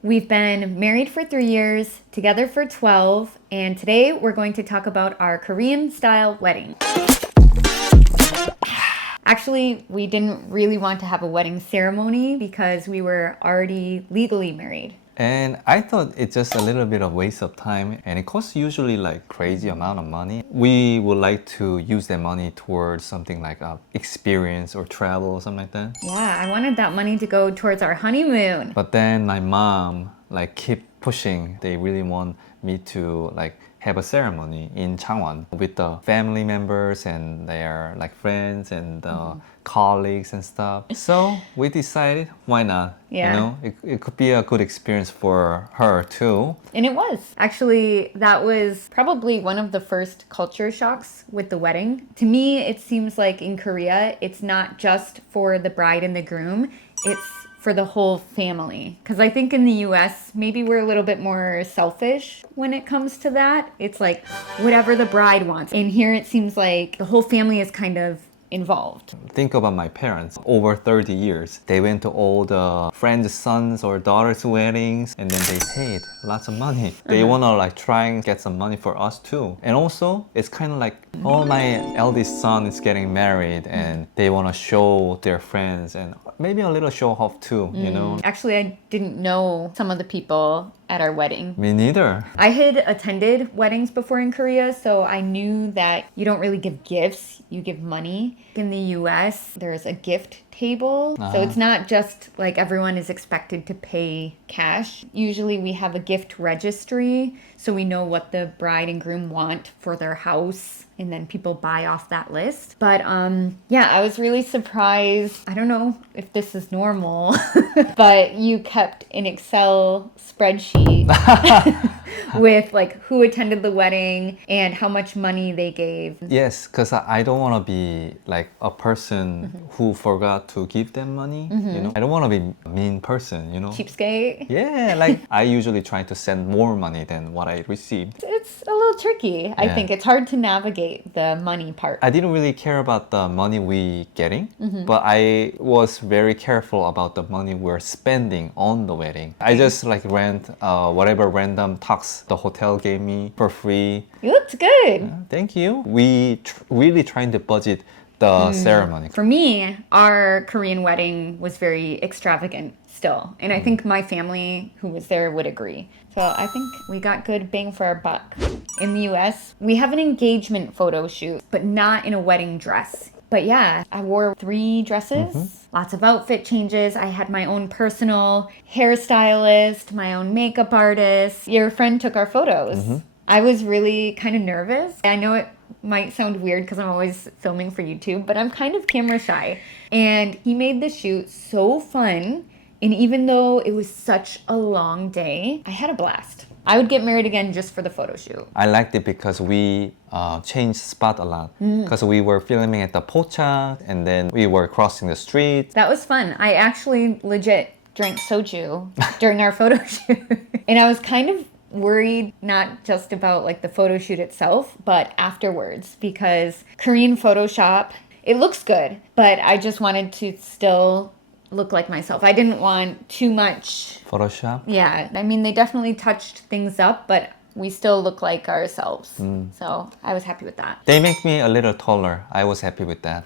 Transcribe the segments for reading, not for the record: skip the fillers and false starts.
We've been married for 3 years, together for 12, and today we're going to talk about our Korean-style wedding. Actually, we didn't really want to have a wedding ceremony because we were already legally married. And I thought it's just a little bit of waste of time and it costs usually like crazy amount of money. We would like to use that money towards something like a experience or travel or something like that. Yeah, I wanted that money to go towards our honeymoon. But then my mom like keep pushing. They really want me to like have a ceremony in Changwon with the family members and their like friends and colleagues and stuff. So we decided, why not? Yeah. You know, it could be a good experience for her too. And it was. Actually, that was probably one of the first culture shocks with the wedding. To me, it seems like in Korea, it's not just for the bride and the groom, it's for the whole family. Because I think in the US, maybe we're a little bit more selfish when it comes to that. It's like whatever the bride wants. And here it seems like the whole family is kind of involved. Think about my parents. Over 30 years, they went to all the friends' sons or daughters' weddings and then they paid lots of money. They want to like try and get some money for us too. And also, it's kind of like, oh, my eldest son is getting married and they want to show their friends and maybe a little show off too, you know? Actually, I didn't know some of the people at our wedding. Me neither. I had attended weddings before in Korea, so I knew that you don't really give gifts, you give money. In the US, there's a gift table. So it's not just like everyone is expected to pay cash. Usually we have a gift registry, so we know what the bride and groom want for their house. And then people buy off that list. But yeah, I was really surprised. I don't know if this is normal, but you kept an Excel spreadsheet with like who attended the wedding and how much money they gave. Yes, because I don't want to be like a person who forgot to give them money, you know? I don't want to be a mean person, you know? Cheapskate. Yeah, like I usually try to send more money than what I received. It's a little tricky. I Yeah. think it's hard to navigate the money part. I didn't really care about the money we getting, but I was very careful about the money we're spending on the wedding. I just like rent whatever random tux the hotel gave me for free. You looked good. Thank you. We really trying to budget the ceremony. For me, our Korean wedding was very extravagant still. And I think my family who was there would agree. So I think we got good bang for our buck. In the US, we have an engagement photo shoot, but not in a wedding dress. But yeah, I wore 3 dresses, lots of outfit changes. I had my own personal hairstylist, my own makeup artist. Your friend took our photos. I was really kind of nervous. I know it might sound weird because I'm always filming for YouTube, but I'm kind of camera shy. And he made the shoot so fun. And even though it was such a long day, I had a blast. I would get married again just for the photo shoot. I liked it because we changed spot a lot. Because we were filming at the Pocha and then we were crossing the street. That was fun. I actually legit drank soju during our photo shoot. And I was kind of worried not just about like the photo shoot itself, but afterwards because Korean Photoshop, it looks good, but I just wanted to still look like myself. I didn't want too much. Photoshop? Yeah, I mean, they definitely touched things up, but we still look like ourselves. So I was happy with that. They make me a little taller. I was happy with that.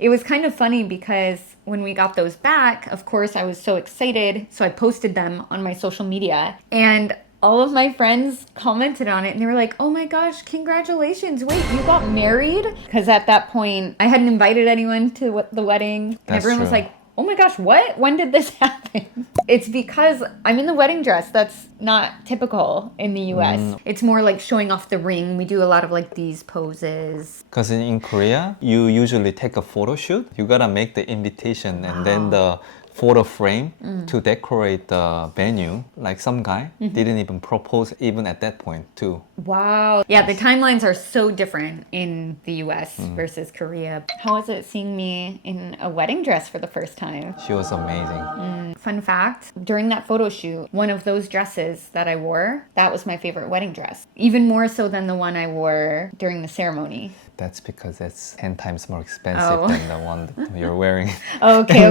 It was kind of funny because when we got those back, of course, I was so excited. So I posted them on my social media and all of my friends commented on it and they were like, oh my gosh, congratulations. Wait, you got married? Because at that point, I hadn't invited anyone to the wedding. And That's everyone was true. like, oh my gosh, what? When did this happen? It's because I'm in the wedding dress. That's not typical in the US. It's more like showing off the ring. We do a lot of like these poses. Because in Korea, you usually take a photo shoot. You gotta make the invitation and then the photo frame to decorate the venue. Like some guy didn't even propose even at that point too. Wow. Yeah, the timelines are so different in the US versus Korea. How was it seeing me in a wedding dress for the first time? She was amazing. Fun fact, during that photo shoot, one of those dresses that I wore, that was my favorite wedding dress. Even more so than the one I wore during the ceremony. That's because it's 10 times more expensive than the one that you're wearing. Okay.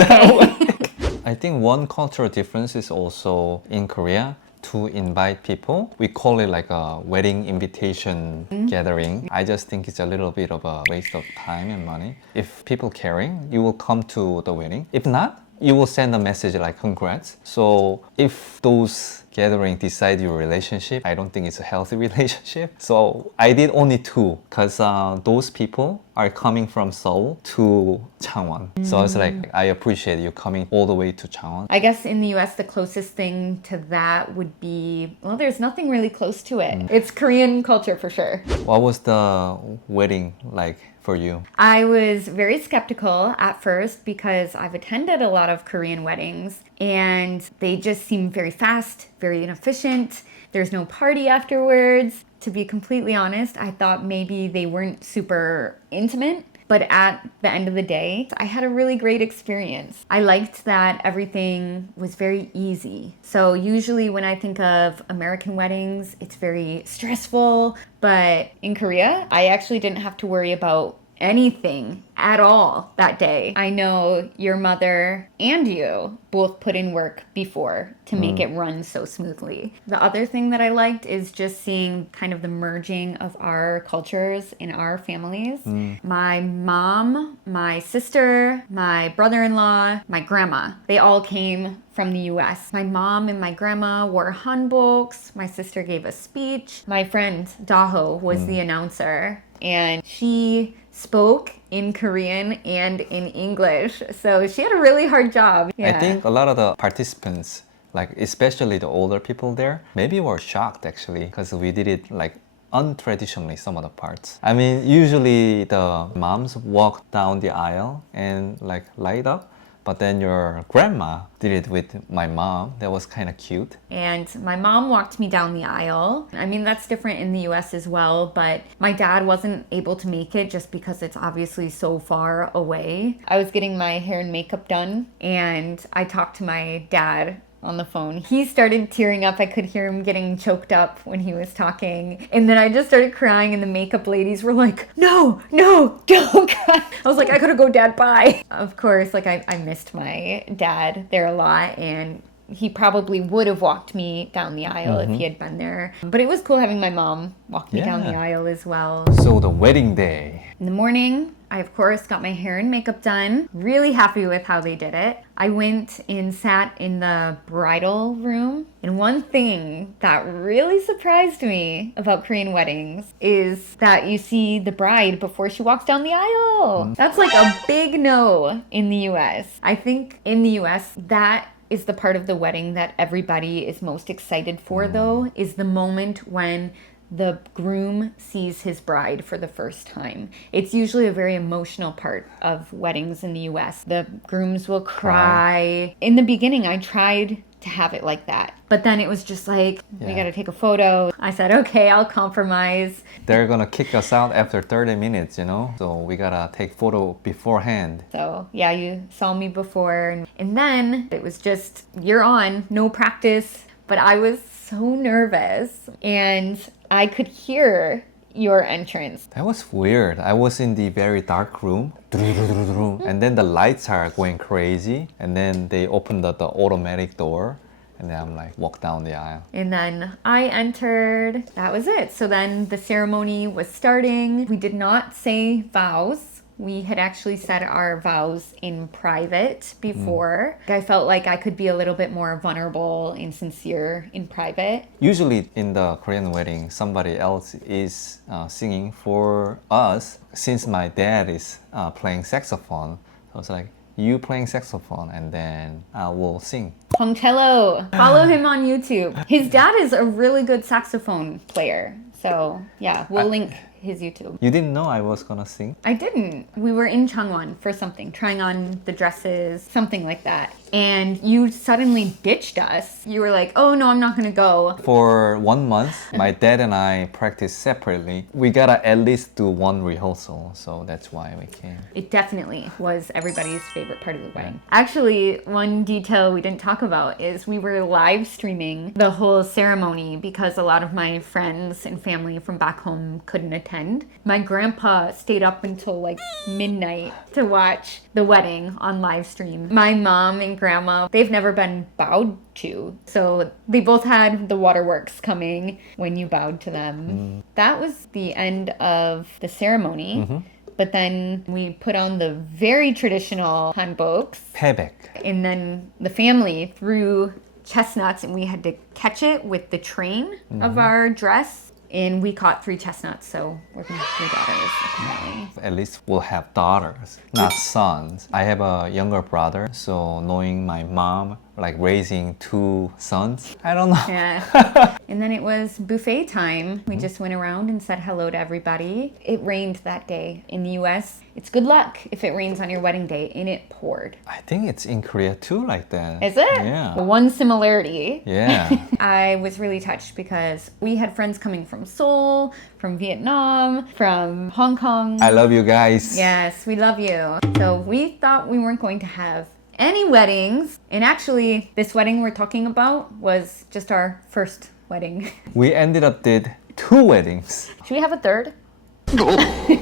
I think one cultural difference is also in Korea. To invite people, we call it like a wedding invitation gathering. I just think it's a little bit of a waste of time and money. If people caring, you will come to the wedding. If not, you will send a message like congrats. So if those gathering decide your relationship, I don't think it's a healthy relationship. So I did only 2 because those people are coming from Seoul to Changwon. So it's like, I appreciate you coming all the way to Changwon. I guess in the US, the closest thing to that would be, well, there's nothing really close to it. It's Korean culture for sure. What was the wedding like for you? I was very skeptical at first because I've attended a lot of Korean weddings and they just seem very fast, very inefficient. There's no party afterwards. To be completely honest, I thought maybe they weren't super intimate. But at the end of the day, I had a really great experience. I liked that everything was very easy. So usually when I think of American weddings, it's very stressful. But in Korea, I actually didn't have to worry about anything at all that day. I know your mother and you both put in work before to make it run so smoothly. The other thing that I liked is just seeing kind of the merging of our cultures in our families. My mom, my sister, my brother-in-law, my grandma, they all came from the US. My mom and my grandma wore hanboks. My sister gave a speech. My friend Daho was the announcer and she spoke in Korean and in English. So she had a really hard job. I think a lot of the participants, like especially the older people there, maybe were shocked actually because we did it like untraditionally some of the parts. I mean, usually the moms walk down the aisle and like light up. But then your grandma did it with my mom. That was kind of cute. And my mom walked me down the aisle. I mean, that's different in the US as well, but my dad wasn't able to make it just because it's obviously so far away. I was getting my hair and makeup done, and I talked to my dad on the phone. He started tearing up. I could hear him getting choked up when he was talking. And then I just started crying and the makeup ladies were like, no, don't cry. I was like, I gotta go, Dad, bye. Of course, like I missed my dad there a lot, and he probably would have walked me down the aisle if he had been there. But it was cool having my mom walk me down the aisle as well. So the wedding day. In the morning, I of course got my hair and makeup done. Really happy with how they did it. I went and sat in the bridal room. And one thing that really surprised me about Korean weddings is that you see the bride before she walks down the aisle. That's like a big no in the US. I think in the US, that is the part of the wedding that everybody is most excited for, though, is the moment when the groom sees his bride for the first time. It's usually a very emotional part of weddings in the US. The grooms will cry. In the beginning, I tried to have it like that. But then it was just like, we gotta take a photo. I said, okay, I'll compromise. They're gonna kick us out after 30 minutes, you know? So we gotta take photo beforehand. So yeah, you saw me before. And then it was just, you're on, no practice. But I was so nervous and I could hear your entrance. That was weird. I was in the very dark room, and then the lights are going crazy, and then they opened the automatic door, and then I'm like, walk down the aisle. And then I entered. That was it. So then the ceremony was starting. We did not say vows. We had actually said our vows in private before. I felt like I could be a little bit more vulnerable and sincere in private. Usually in the Korean wedding, somebody else is singing for us. Since my dad is playing saxophone, so it's like, you playing saxophone and then I will sing. Pongcello, follow him on YouTube. His dad is a really good saxophone player. So yeah, we'll link his YouTube. You didn't know I was gonna sing? I didn't. We were in Changwon for something, trying on the dresses, something like that. And you suddenly ditched us. You were like, oh no, I'm not gonna go. For 1 month, my dad and I practiced separately. We gotta at least do one rehearsal, so that's why we came. It definitely was everybody's favorite part of the wedding. Actually, one detail we didn't talk about is we were live streaming the whole ceremony because a lot of my friends and family from back home couldn't attend. attend. My grandpa stayed up until like midnight to watch the wedding on live stream. My mom and grandma, they've never been bowed to. So they both had the waterworks coming when you bowed to them. That was the end of the ceremony. But then we put on the very traditional hanboks. 패백. And then the family threw chestnuts and we had to catch it with the train of our dress. And we caught 3 chestnuts, so we're gonna have 3 daughters, apparently. At least we'll have daughters, not sons. I have a younger brother, so knowing my mom like raising 2 sons, I don't know. Yeah. And then it was buffet time. We just went around and said hello to everybody. It rained that day in the US. It's good luck if it rains on your wedding day, and it poured. I think it's in Korea too like that. Is it? Yeah. One similarity. Yeah. I was really touched because we had friends coming from Seoul, from Vietnam, from Hong Kong. I love you guys. Yes, we love you. So we thought we weren't going to have any weddings. And actually, this wedding we're talking about was just our first wedding. We ended up did 2 weddings. Should we have a third?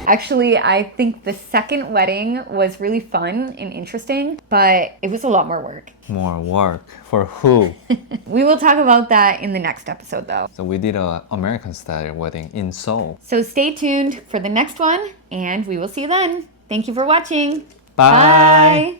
Actually, I think the second wedding was really fun and interesting, but it was a lot more work. More work for who? We will talk about that in the next episode, though. So we did a American style wedding in Seoul. So stay tuned for the next one, and we will see you then. Thank you for watching. Bye. Bye.